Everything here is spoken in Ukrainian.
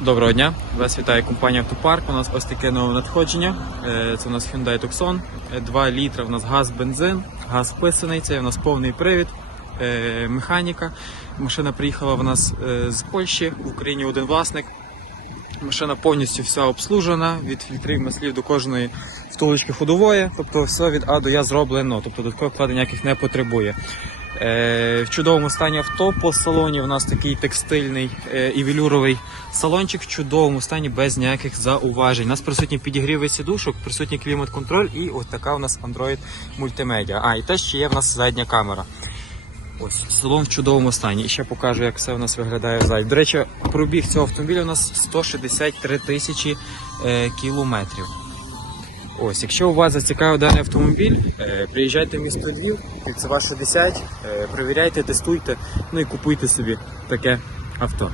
Доброго дня, вас вітає компанія Автопарк. У нас ось таке нове надходження. Е, Це у нас Hyundai Tucson. Е, 2 літра у нас газ, бензин, газ вписаний, це у нас повний привід, е, механіка. Машина приїхала в нас е, з Польщі, в Україні один власник. Машина повністю вся обслужена, від фільтрів маслів до кожної втулочки ходової, тобто все від А до Я зроблено, тобто додаткових вкладень ніяких не потребує. Е, в чудовому стані авто по салоні. У нас такий текстильний е, і велюровий салончик в чудовому стані без ніяких зауважень. У нас присутні підігріви сідушок, присутній клімат-контроль і ось така у нас Android мультимедіа. А, і те ще є в нас задня камера. Ось салон в чудовому стані. І ще покажу, як все у нас виглядає ззаді. До речі, пробіг цього автомобіля у нас 163 тисячі е, кілометрів. Ось, якщо у вас зацікавив даний автомобіль, е, приїжджайте в місто Львів, це ваш 60, е, перевіряйте, тестуйте, ну і купуйте собі таке авто.